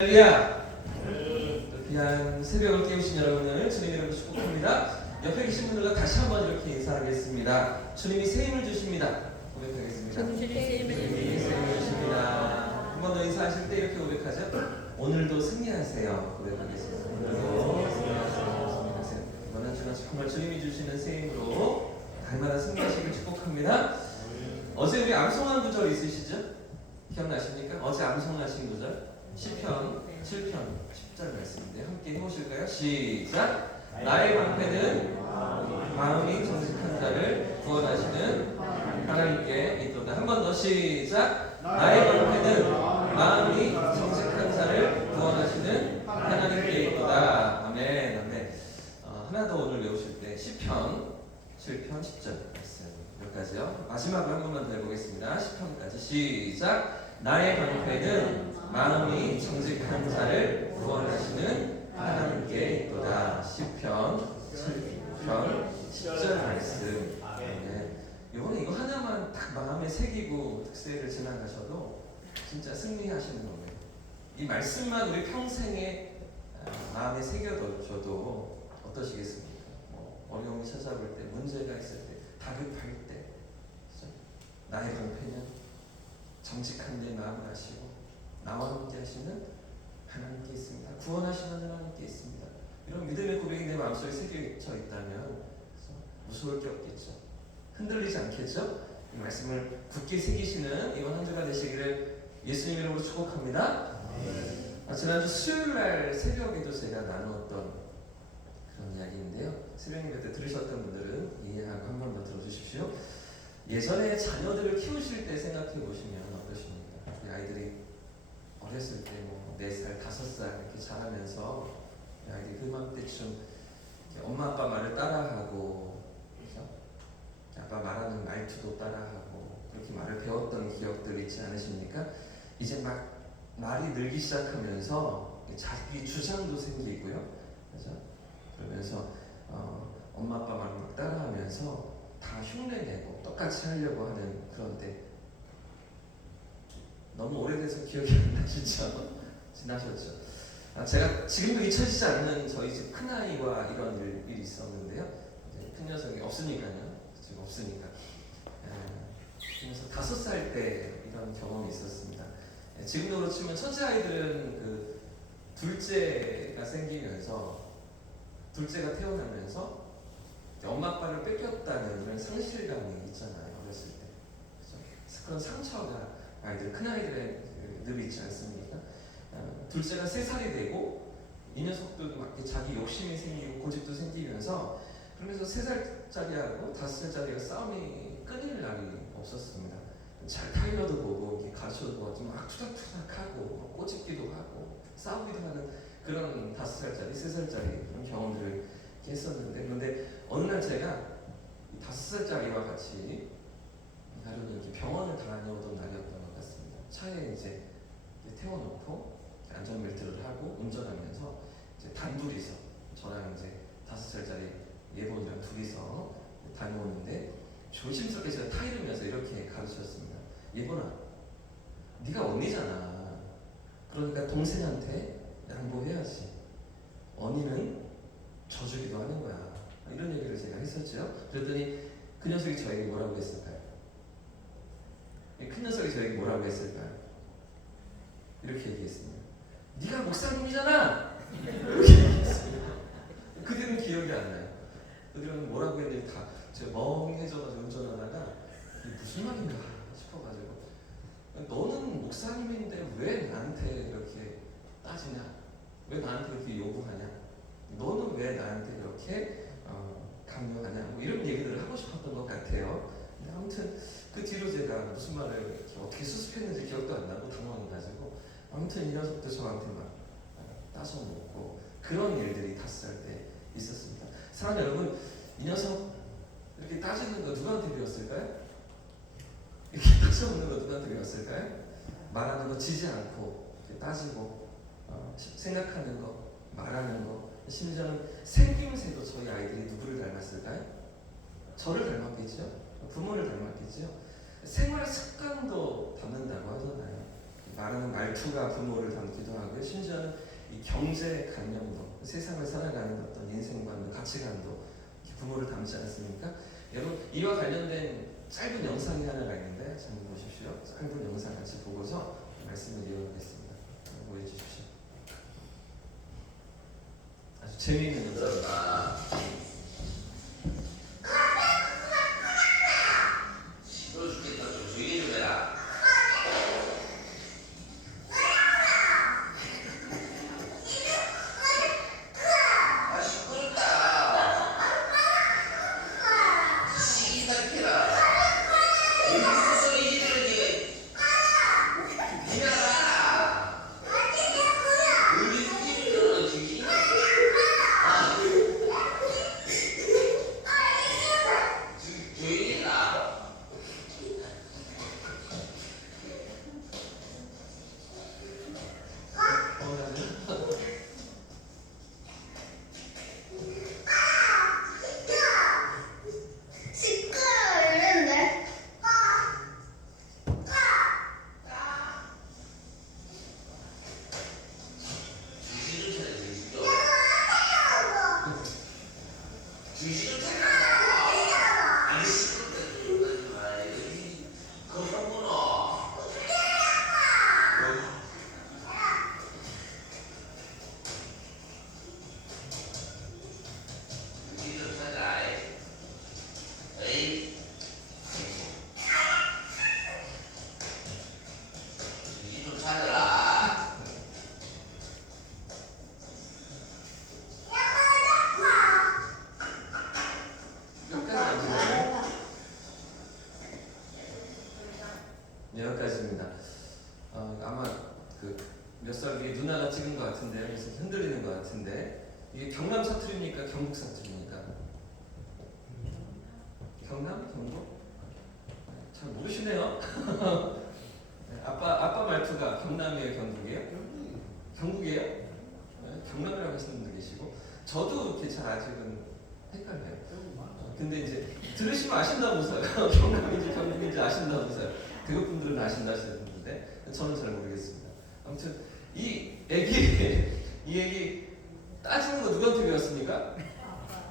할렐루야! 귀한 새벽을 깨우신 여러분을 주님 이름으로 축복합니다. 옆에 계신 분들과 다시 한번 이렇게 인사하겠습니다. 주님이 새 힘을 주십니다. 고백하겠습니다. 주님이 새 힘을 주십니다. 한 번 더 인사하실 때 이렇게 고백하죠. 오늘도 승리하세요. 고백하겠습니다. 오늘도 승리하세요. 이번 한 주간 정말 주님이 주시는 새 힘으로 날마다 승리하시길 축복합니다. 어제 우리 암송한 구절 있으시죠? 기억나십니까? 어제 암송하신 구절? 시편 7편 10절 말씀인데 함께 해보실까요? 시작! 나의 방패는 마음이 정직한 자를 구원하시는 하나님께 있도다. 한 번 더 시작! 나의 방패는 마음이 정직한 자를 구원하시는 하나님께 있도다. 아멘. 아멘. 하나 더 오늘 외우실 때 시편 7편 10절 말씀 여기까지요. 마지막으로 한 번만 더 해보겠습니다. 10편까지 시작! 나의 방패는 마음이 정직한 자를 구원하시는 하나님께 있도다. 시편 7편 10절 말씀. 네. 이번에 이거 하나만 딱 마음에 새기고 특세를 지나가셔도 진짜 승리하시는 거예요. 이 말씀만 우리 평생에 마음에 새겨둬도 어떠시겠습니까? 어려움이 찾아올 때, 문제가 있을 때, 다급할 때, 그렇죠? 나의 방패는 정직한 내 마음을 아시고 나와 함께 하시는 하나님께 있습니다. 구원하시는 하나님께 있습니다. 이런 믿음의 고백이 내 마음속에 새겨져 있다면 무서울 게 없겠죠. 흔들리지 않겠죠? 이 말씀을 굳게 새기시는 이번 한 주가 되시기를 예수님 이름으로 축복합니다. 지난주 수요일날 새벽에도 제가 나누었던 그런 이야기인데요. 새벽 예배 때 들으셨던 분들은 이해하고 한 번 더 들어주십시오. 예전에 자녀들을 키우실 때 생각해 보시면 어떠십니까? 우리 아이들이 어렸을 때 4살, 5살 이렇게 자라면서 아이들이 그맘때쯤 엄마 아빠 말을 따라하고, 그렇죠? 아빠 말하는 말투도 따라하고 그렇게 말을 배웠던 기억들 있지 않으십니까? 이제 막 말이 늘기 시작하면서 자기 주장도 생기고요, 그렇죠? 그러면서 엄마 아빠 말을 막 따라하면서 다 흉내내고 똑같이 하려고 하는 그런 때 너무 오래돼서 기억이 안 나시죠? 지나셨죠? 제가 지금도 잊혀지지 않는 저희 집 큰아이와 이런 일이 있었는데요. 이제 큰 녀석이 없으니까요. 지금 없으니까. 그래서 5살 때 이런 경험이 있었습니다. 지금도 그렇지만 첫째 아이들은 그 둘째가 생기면서 둘째가 태어나면서 엄마 아빠를 뺏겼다는 이런 상실감이 있잖아요. 어렸을 때. 그래서 그런 상처가 아이들, 큰 아이들의 늘 있지 않습니까? 둘째가 3살이 되고 이 녀석도 막 자기 욕심이 생기고 고집도 생기면서 그러면서 3살짜리하고 5살짜리가 싸움이 끊일 날이 없었습니다. 잘 타일러도 보고 이렇게 가르쳐도 보고 막 투닥투닥하고 꼬집기도 하고 싸우기도 하는 그런 5살짜리, 3살짜리 그런 경험들을 했었는데, 그런데 어느 날 제가 5살짜리와 같이 하루는 이렇게 병원을 다녀오던 날이었던 것 같습니다. 차에 이제 태워놓고 안전벨트를 하고 운전하면서 이제 단둘이서 저랑 이제 5살짜리 예본이랑 둘이서 다녀오는데 조심스럽게 제가 타이르면서 이렇게 가르쳤습니다. 예본아, 네가 언니잖아. 그러니까 동생한테 양보해야지. 언니는 져주기도 하는 거야. 이런 얘기를 제가 했었죠. 그랬더니 그 녀석이 저에게 뭐라고 했을까요? 큰 녀석이 저에게 뭐라고 했을까요? 이렇게 얘기했습니다. 네가 목사님이잖아! 이렇게 얘기했습니다. 그 뒤는 기억이 안 나요. 그 뒤는 뭐라고 했는지 다 제가 멍해져가지고 운전하다가 이게 무슨 말인가 싶어가지고, 너는 목사님인데 왜 나한테 이렇게 따지냐? 왜 나한테 이렇게 요구하냐? 너는 왜 나한테 이렇게 강요하냐? 이런 얘기들을 하고 싶었던 것 같아요. 아무튼 그 뒤로 제가 무슨 말을 어떻게 수습했는지 기억도 안 나고 당황해가지고, 아무튼 이 녀석도 저한테 막 따져먹고 그런 일들이 5살 때 있었습니다. 사랑하는 여러분, 이 녀석 이렇게 따지는 거 누구한테 배웠을까요? 이렇게 따져먹는 거 누구한테 배웠을까요? 말하는 거 지지 않고 이렇게 따지고 생각하는 거, 말하는 거, 심지어는 생김새도 저희 아이들이 누구를 닮았을까요? 저를 닮았겠죠? 부모를 닮았겠죠? 생활 습관도 닮는다고 하잖아요. 말하는 말투가 부모를 닮기도 하고요. 심지어는 이 경제관념도, 세상을 살아가는 어떤 인생관도, 가치관도 부모를 닮지 않습니까? 여러분, 이와 관련된 짧은 영상이 하나가 있는데 잠깐 보십시오. 짧은 영상 같이 보고서 말씀을 이어가겠습니다. 보여주십시오. 아주 재미있는 영상입니다. 시끄러 죽겠다. 좀 조용히 좀 해라. 아, 시끄럽다. 시기살피라. 무슨 소리 지르니? 미안하다. 우리 수지는 지금 조용히 해라. 주시 좀 차려, 주시 좀. 주시 좀 차려. 아니, 시끄럽다. 좀 하지 마. 여기 거성문어. 주시 좀 찾아. 에이. 주시 좀 찾아라. 여기까지 아시나요? 네, 여기까지입니다. 아마 그 몇 살 위에 누나가 찍은 것 같은데요. 그래서 흔들리는 것 같은데 이게 경남 사투리입니까? 경북 사투리입니까? 경남? 경북? 잘 모르시네요. 네, 아빠 말투가 경남이에요, 경북이에요? 경북이에요? 네, 경남이라고 하시는 분도 계시고 저도 이렇게 잘 아직은 헷갈려요. 근데 이제 들으시면 아신다면서요. 경남인지 경북인지 아신다면서요. 그분들은 아신다 하시는 분인데 저는 잘 모르겠습니다. 아무튼 이 얘기 따지는 거 누구한테 배웠습니까?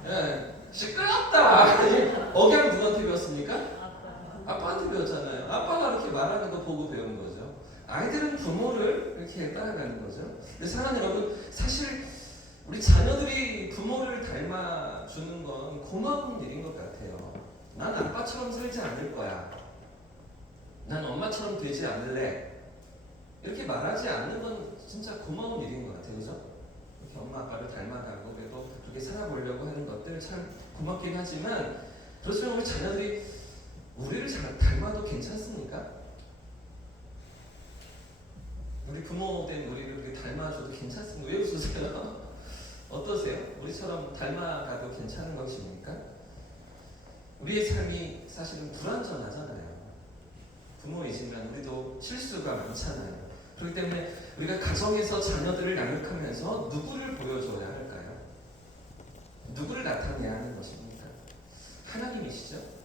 예, 시끄럽다. 억양 누구한테 배웠습니까? 아빠한테 배웠잖아요. 아빠가 이렇게 말하는 거 보고 배운 거죠. 아이들은 부모를 이렇게 따라가는 거죠. 근데 사랑하는 여러분, 사실 우리 자녀들이 부모를 닮아주는 건 고마운 일인 것 같아요. 난 아빠처럼 살지 않을 거야. 난 엄마처럼 되지 않을래. 이렇게 말하지 않는 건 진짜 고마운 일인 것 같아요. 그죠? 이렇게 엄마 아빠를 닮아가고 그래도 그렇게 살아보려고 하는 것들 참 고맙긴 하지만 그렇지만 우리 자녀들이 우리를 잘 닮아도 괜찮습니까? 우리 부모 된 우리를 그렇게 닮아줘도 괜찮습니까? 왜 웃으세요? 어떠세요? 우리처럼 닮아가도 괜찮은 것입니까? 우리의 삶이 사실은 불완전하잖아요. 부모이지만 우리도 실수가 많잖아요. 그렇기 때문에 우리가 가정에서 자녀들을 양육하면서 누구를 보여줘야 할까요? 누구를 나타내야 하는 것입니까? 하나님이시죠?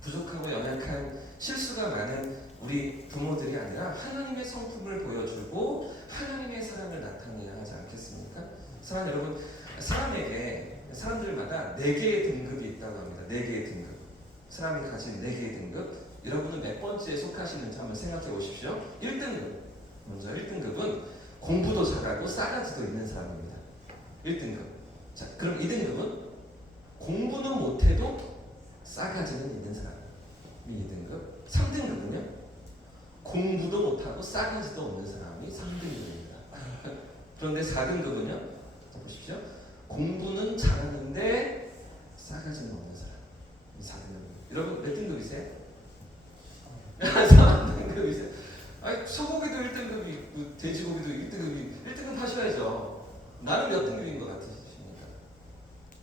부족하고 연약한 실수가 많은 우리 부모들이 아니라 하나님의 성품을 보여주고 하나님의 사랑을 나타내야 하지 않겠습니까? 사랑하는 여러분, 사람들마다 4개의 등급이 있다고 합니다. 4개의 등급. 사람이 가진 4개의 등급. 여러분은 몇 번째에 속하시는지 한번 생각해 보십시오. 1등급. 먼저 1등급은 공부도 잘하고 싸가지도 있는 사람입니다. 1등급. 자, 그럼 2등급은 공부는 못해도 싸가지는 있는 사람이 2등급. 3등급은요? 공부도 못하고 싸가지도 없는 사람이 3등급입니다. 그런데 4등급은요? 보십시오. 공부는 잘하는데 싸가지는 없는 사람. 이 4등급. 여러분 몇 등급이세요? 3등급이세요? 아니, 소고기도 1등급이 있고 돼지고기도 1등급 하셔야죠. 나는 몇 등급인 것 같으십니까?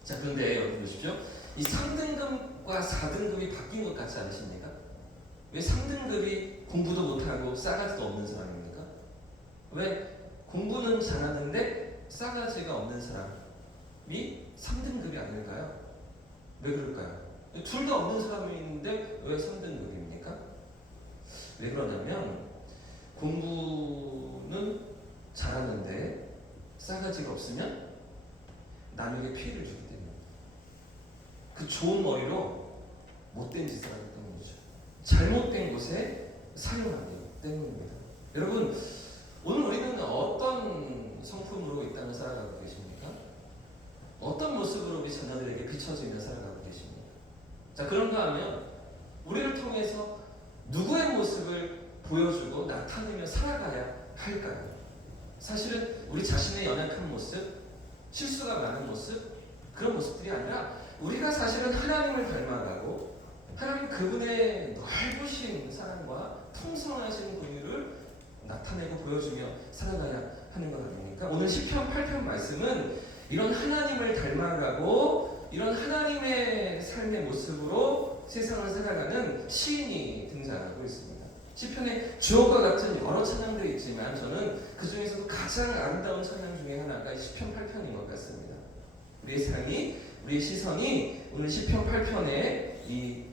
자, 그런데 여러분 보십시오. 이 3등급과 4등급이 바뀐 것 같지 않으십니까? 왜 3등급이 공부도 못하고 싸가지도 없는 사람입니까? 왜 공부는 잘하는데 싸가지가 없는 사람이 3등급이 아닐까요? 왜 그럴까요? 둘 다 없는 사람이 있는데 왜 3등급입니까? 왜 그러냐면 공부는 잘하는데 싸가지가 없으면 남에게 피해를 주기 때문에 그 좋은 머리로 못된 짓을 하기 때문이죠. 잘못된 곳에 사용하기 때문입니다. 여러분, 오늘 우리는 어떤 성품으로 이 땅을 살아가고 계십니까? 어떤 모습으로 우리 자녀들에게 비춰지며 살아가고 계십니까? 자, 그런가 하면 우리를 통해서 누구의 모습을 보여주고 나타내며 살아가야 할까요? 사실은 우리 자신의 연약한 모습, 실수가 많은 모습, 그런 모습들이 아니라 우리가 사실은 하나님을 닮아가고 하나님 그분의 넓으신 사랑과 풍성하신 긍휼을 나타내고 보여주며 살아가야 하는 것 아닙니까? 오늘 시편 8편 말씀은 이런 하나님을 닮아가고 이런 하나님의 삶의 모습으로 세상을 살아가는 시인이 등장하고 있습니다. 시편에 주옥과 같은 여러 찬양들이 있지만 저는 그 중에서도 가장 아름다운 찬양 중에 하나가 시편 8편인 것 같습니다. 우리의 삶이, 우리의 시선이 오늘 시편 8편의 이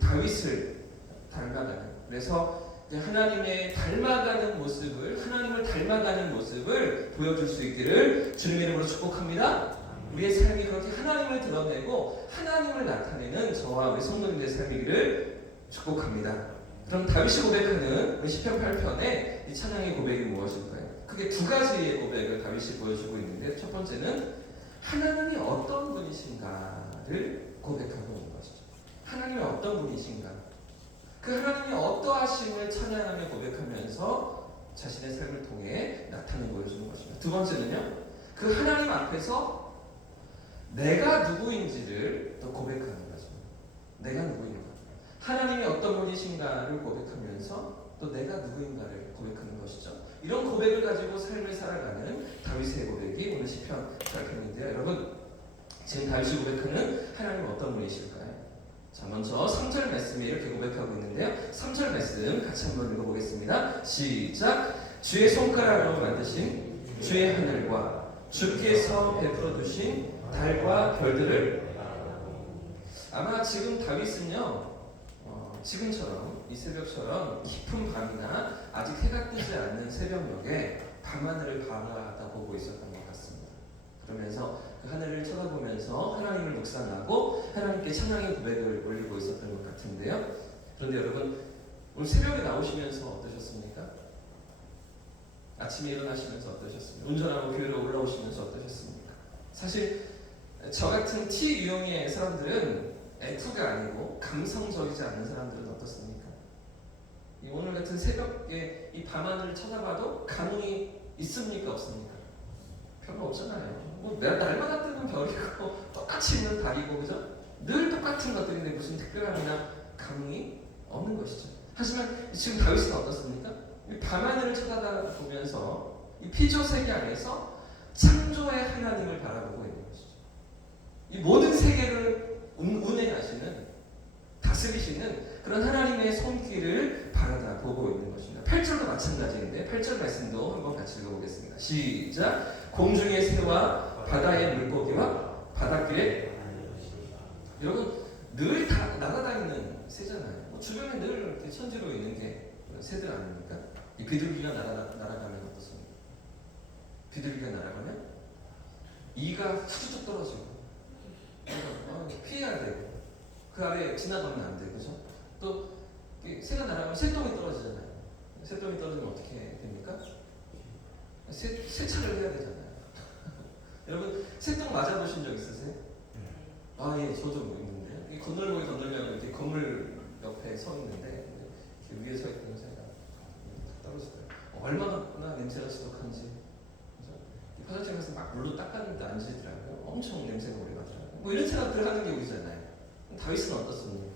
다윗을 닮아가는, 그래서 하나님의 닮아가는 모습을, 하나님을 닮아가는 모습을 보여줄 수 있기를 주님의 이름으로 축복합니다. 우리의 삶이 그렇게 하나님을 드러내고 하나님을 나타내는 저와 우리 성도님들의 삶이기를 축복합니다. 그럼 다윗이 고백하는 시편 8편의 이 찬양의 고백이 무엇일까요? 크게 두 가지의 고백을 다윗이 보여주고 있는데, 첫 번째는 하나님이 어떤 분이신가를 고백하고 있는 것이죠. 하나님이 어떤 분이신가, 그 하나님이 어떠하심을 찬양하며 고백하면서 자신의 삶을 통해 나타내 보여주는 것입니다. 두 번째는요, 그 하나님 앞에서 내가 누구인지를 또 고백하는 거죠. 내가 누구인가, 하나님이 어떤 분이신가를 고백하면서 또 내가 누구인가를 고백하는 것이죠. 이런 고백을 가지고 삶을 살아가는 다윗의 고백이 오늘 시편 8편인데요. 여러분, 지금 다윗이 고백하는 하나님은 어떤 분이실까요? 자, 먼저 3절 말씀에 이렇게 고백하고 있는데요. 3절 말씀 같이 한번 읽어보겠습니다. 시작! 주의 손가락으로 만드신 주의 하늘과 주께서 베풀어 두신 달과 별들을. 아마 지금 다윗은요, 지금처럼 이 새벽처럼 깊은 밤이나 아직 해가 뜨지 않는 새벽녘에 밤하늘을 바라보고 있었던 것 같습니다. 그러면서 그 하늘을 쳐다보면서 하나님을 묵상하고 하나님께 찬양의 고백을 올리고 있었던 것 같은데요. 그런데 여러분, 오늘 새벽에 나오시면서 어떠셨습니까? 아침에 일어나시면서 어떠셨습니까? 운전하고 교회로 올라오시면서 어떠셨습니까? 사실 저 같은 T 유형의 사람들은 F가 아니고 감성적이지 않은 사람들은 어떻습니까? 오늘 같은 새벽에 이 밤하늘을 쳐다봐도 감흥이 있습니까? 없습니까? 별로 없잖아요. 뭐 날마다 뜨는 별이고 똑같이 있는 달이고, 그죠? 늘 똑같은 것들인데 무슨 특별함이나 감흥이 없는 것이죠. 하지만 지금 다윗은 어떻습니까? 이 밤하늘을 쳐다보면서 이 피조 세계 안에서 창조의 하나님을 바라보고 있는 것이죠. 이 모든 세계를 운행하시는, 다스리시는 그런 하나님의 손길을 바라보고 있는 것입니다. 8절도 마찬가지인데 8절 말씀도 한번 같이 읽어보겠습니다. 시작! 공중의 새와 바다의 물고기와 바닷길에. 여러분, 늘 다 날아다니는 새잖아요. 뭐 주변에 늘 이렇게 천지로 있는 게 새들 아닙니까? 이 비둘기가 날아가면 어떻습니까? 비둘기가 날아가면 이가 후두둑 떨어지고 피해야 되고 그 아래 지나가면 안 되고, 그죠? 또 새가 날아가면 새똥이 떨어지잖아요. 새똥이 떨어지면 어떻게 됩니까? 세차를 해야 되잖아요. 여러분, 새똥 맞아보신 적 있으세요? 아, 예, 저도 있는데요. 이 건널목에 건널면 이렇게 건물 옆에 서 있는데 이렇게 위에 서 있던 새가 떨어지더라고요. 얼마나 냄새가 지독한지, 그죠? 화장실 가서 막 물로 닦았는데 안 지더라고요. 엄청 냄새가 오래 가더라고요. 뭐 이런 생각들을 하는 게 우리잖아요. 다윗은 어떻습니까?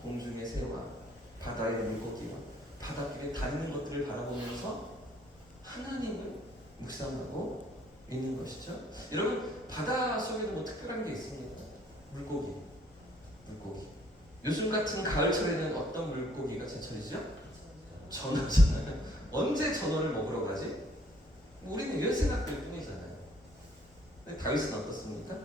공중의 새와 바다의 물고기와 바닷길에 다니는 것들을 바라보면서 하나님을 묵상하고 있는 것이죠. 여러분, 바다 속에도 뭐 특별한 게 있습니까? 물고기. 요즘 같은 가을철에는 어떤 물고기가 제철이죠? 전어잖아요. 언제 전어를 먹으러 가지? 우리는 이런 생각들 뿐이잖아요. 근데 다윗은 어떻습니까?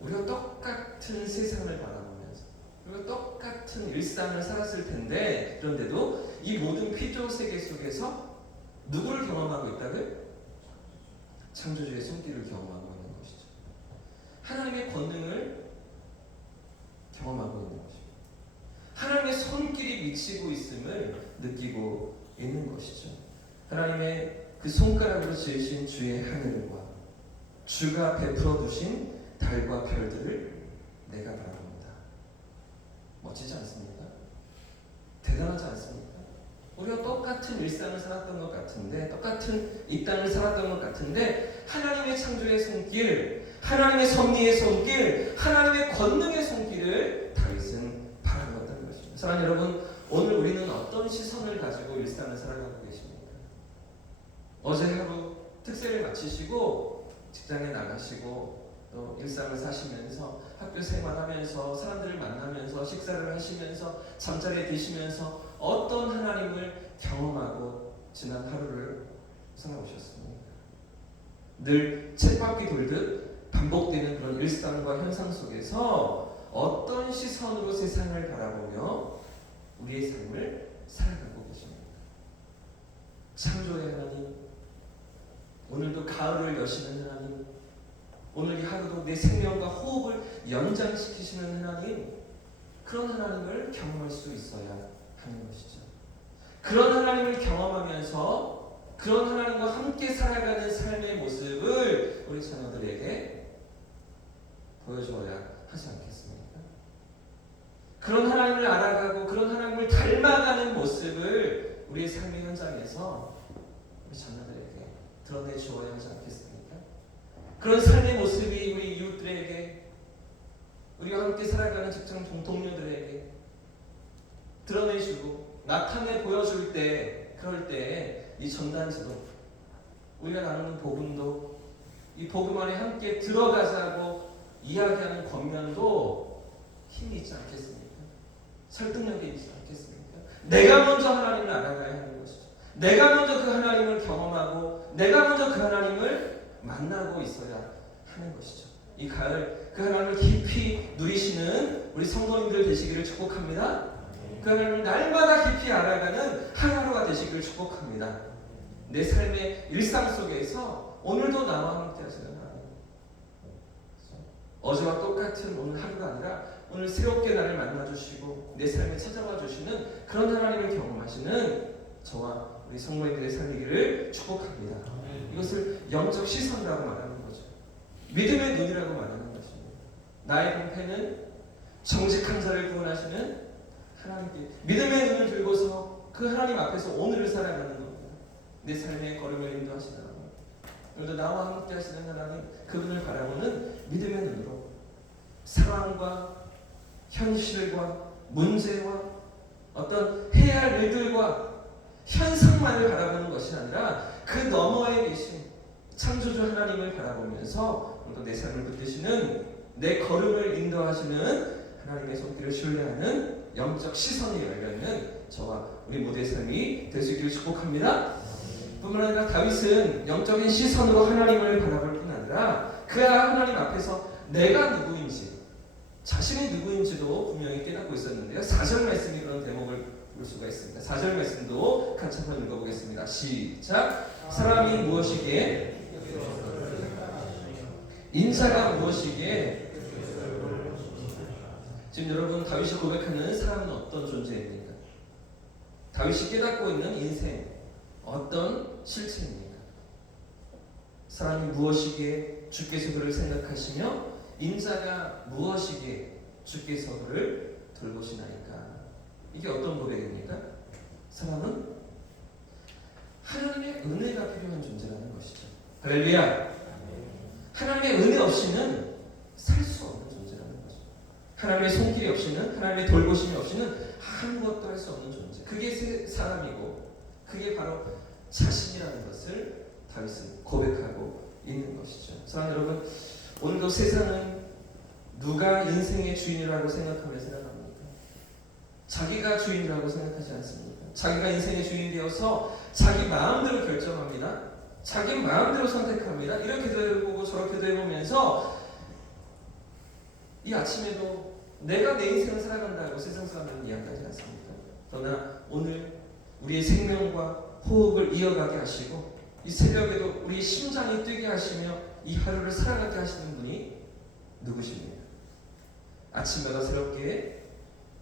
우리가 똑같은 세상을 바라보면서 우리가 똑같은 일상을 살았을 텐데, 그런데도 이 모든 피조 세계 속에서 누구를 경험하고 있다고요? 창조주의 손길을 경험하고 있는 것이죠. 하나님의 권능을 경험하고 있는 것이죠. 하나님의 손길이 미치고 있음을 느끼고 있는 것이죠. 하나님의 그 손가락으로 지으신 주의 하늘과 주가 베풀어 두신 달과 별들을 내가 바라봅니다. 멋지지 않습니까? 대단하지 않습니까? 우리가 똑같은 일상을 살았던 것 같은데, 똑같은 이 땅을 살았던 것 같은데, 하나님의 창조의 손길, 하나님의 섭리의 손길, 하나님의 권능의 손길을 다윗은 바라보았다는 것입니다. 사랑하는 여러분, 오늘 우리는 어떤 시선을 가지고 일상을 살아가고 계십니까? 어제 하루 특세를 마치시고 직장에 나가시고 또 일상을 사시면서 학교 생활하면서 사람들을 만나면서 식사를 하시면서 잠자리에 드시면서 어떤 하나님을 경험하고 지난 하루를 살아오셨습니까? 늘 쳇바퀴 돌듯 반복되는 그런 일상과 현상 속에서 어떤 시선으로 세상을 바라보며 우리의 삶을 살아가고 계십니까? 창조의 하나님, 오늘도 가을을 여시는 하나님, 오늘 이 하루도 내 생명과 호흡을 연장시키시는 하나님, 그런 하나님을 경험할 수 있어야 하는 것이죠. 그런 하나님을 경험하면서 그런 하나님과 함께 살아가는 삶의 모습을 우리 자녀들에게 보여줘야 하지 않겠습니까? 그런 하나님을 알아가고 그런 하나님을 닮아가는 모습을 우리의 삶의 현장에서 우리 자녀들에게 드러내 주어야 하지 않겠습니까? 그런 삶의 모습이 우리 이웃들에게, 우리와 함께 살아가는 직장 동료들에게 드러내주고 나타내 보여줄 때, 그럴 때 이 전단지도, 우리가 나누는 복음도, 이 복음 안에 함께 들어가자고 이야기하는 권면도 힘이 있지 않겠습니까? 설득력이 있지 않겠습니까? 내가 먼저 하나님을 알아가야 하는 것이죠. 내가 먼저 그 하나님을 경험하고 내가 먼저 그 하나님을 만나고 있어야 하는 것이죠. 이 가을 그 하나님을 깊이 누리시는 우리 성도님들 되시기를 축복합니다. 그 하나님을 날마다 깊이 알아가는 하루하루가 되시기를 축복합니다. 내 삶의 일상 속에서 오늘도 나와 함께 하시는 하나님, 어제와 똑같은 오늘 하루가 아니라 오늘 새롭게 나를 만나주시고 내 삶에 찾아와 주시는 그런 하나님을 경험하시는 저와 우리 성도님들의 삶이기를 축복합니다. 이것을 영적 시선이라고 말하는 거죠. 믿음의 눈이라고 말하는 것입니다. 나의 본패는 정직한 자를 구원하시는 하나님께 믿음의 눈을 들고서 그 하나님 앞에서 오늘을 살아가는 겁니다. 내 삶의 걸음을 인도하시는 하나님, 오늘도 나와 함께 하시는 하나님, 그분을 바라보는 믿음의 눈으로 상황과 현실과 문제와 어떤 해야 할 일들과 현상만을 바라보는 것이 아니라 그 너머에 계신 창조주 하나님을 바라보면서 오늘도 내 삶을 붙드시는, 내 걸음을 인도하시는 하나님의 손길을 신뢰하는 영적 시선이 열려있는 저와 우리 모두의 삶이 될 수 있기를 축복합니다. 뿐만 아니라 다윗은 영적인 시선으로 하나님을 바라볼 뿐 아니라 그 하나님 앞에서 내가 누구인지, 자신이 누구인지도 분명히 깨닫고 있었는데요. 4절 말씀이 그런 대목을 볼 수가 있습니다. 4절 말씀도 같이 한번 읽어보겠습니다. 시작. 사람이 무엇이기에, 인자가 무엇이기에. 지금 여러분, 다윗이 고백하는 사람은 어떤 존재입니까? 다윗이 깨닫고 있는 인생, 어떤 실체입니까? 사람이 무엇이기에 주께서 그를 생각하시며 인자가 무엇이기에 주께서 그를 돌보시나이까. 이게 어떤 고백입니까? 사람은 하나님의 은혜가 필요한 존재라는 것이죠. 할렐루야. 하나님의 은혜 없이는 살 수 없는 존재라는 거죠. 하나님의 손길이 없이는, 하나님의 돌보심이 없이는 아무것도 할 수 없는 존재. 그게 사람이고 그게 바로 자신이라는 것을 다윗은 고백하고 있는 것이죠. 사랑하는 여러분, 오늘도 세상은 누가 인생의 주인이라고 생각하며 살아갑니까? 자기가 주인이라고 생각하지 않습니까? 자기가 인생의 주인이 되어서 자기 마음대로 결정합니다. 자기 마음대로 선택합니다. 이렇게도 해보고 저렇게도 해보면서 이 아침에도 내가 내 인생을 살아간다고 세상 사람들은 이야기하지 않습니까? 그러나 오늘 우리의 생명과 호흡을 이어가게 하시고 이 새벽에도 우리 심장이 뛰게 하시며 이 하루를 살아가게 하시는 분이 누구십니까? 아침마다 새롭게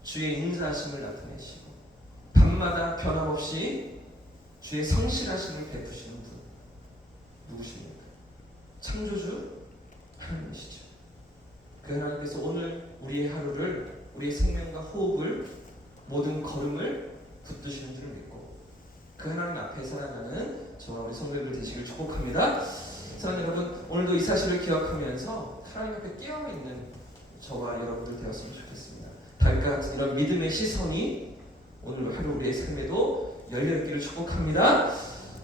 주의 인자하심을 나타내시고 밤마다 변함없이 주의 성실하심을 베푸시는 분 누구십니까? 창조주 하나님이시죠. 그 하나님께서 오늘 우리의 하루를, 우리의 생명과 호흡을, 모든 걸음을 붙드시는 줄을 믿고 그 하나님 앞에 살아가는 저와 우리 성도들 되시길 축복합니다. 사랑하는 여러분, 오늘도 이 사실을 기억하면서 하나님 앞에 깨어있는 저와 여러분들 되었으면 좋겠습니다. 달과 같은 이런 믿음의 시선이 오늘 하루 우리의 삶에도 열려있기를 축복합니다.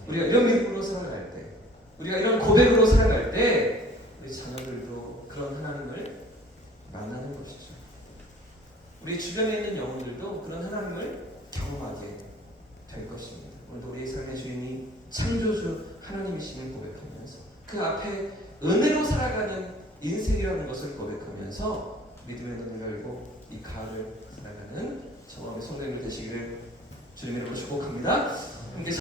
우리가 이런 믿음으로 살아갈 때, 우리가 이런 고백으로 살아갈 때 우리 자녀들도 그런 하나님을 만나는 것이죠. 우리 주변에 있는 영혼들도 그런 하나님을 경험하게 될 것입니다. 오늘도 우리의 삶의 주인이 창조주 하나님이심을 고백하면서 그 앞에 은혜로 살아가는 인생이라는 것을 고백하면서 믿음의 눈을 열고 이 가을을 살아가는 저와 우리 성도님들 되시기를 주님의 이름으로 축복합니다.